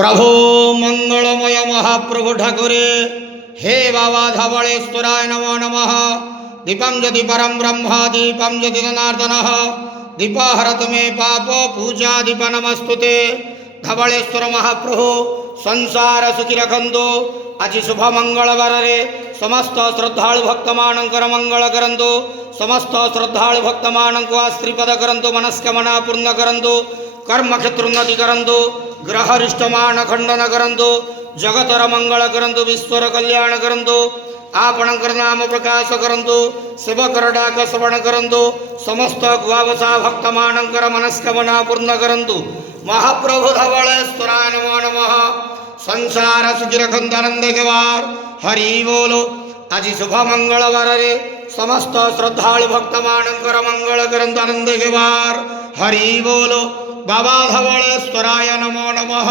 प्रभो मंगलमय महाप्रभु ठाकुरे हे बाबा धवलेश्वराय नमो नमः। दीपं ज्योति परम ब्रह्म दीपं ज्योति जनार्दन दीपहरतु मे पाप पूजा दीप नमस्तुते। धवलेश्वर महाप्रभु संसार सुखी रखंतु। आज शुभ मंगलवार रे समस्त श्रद्धालु भक्त मानकर मंगल करंतु। समस्त श्रद्धालु भक्त मानक आश्रीपद करंतु। मनस्कामना पूर्ण करंतु। कर्म क्षेत्र उन्नति करंतु। ग्रह रिष्टमान खंडन करंतु। जगतर मंगल करंतु। विश्वर कल्याण करंतु। आपणकर नाम प्रकाश करंतु। सेवकर डाक श्रवण करंतु। समस्त गुआवसा भक्त मानकर मनस्कामना पूर्ण करंतु। महाप्रभु धवलेश्वराय नमो नमः। संसार सुखी रखंतु आनंद गवार हरि बोलो। आज शुभ मंगलवार रे समस्त श्रद्धालु भक्त मानकर मंगल करंतु आनंद गवार हरि बोलो। बाबा धवलेश्वराय नमो नमः।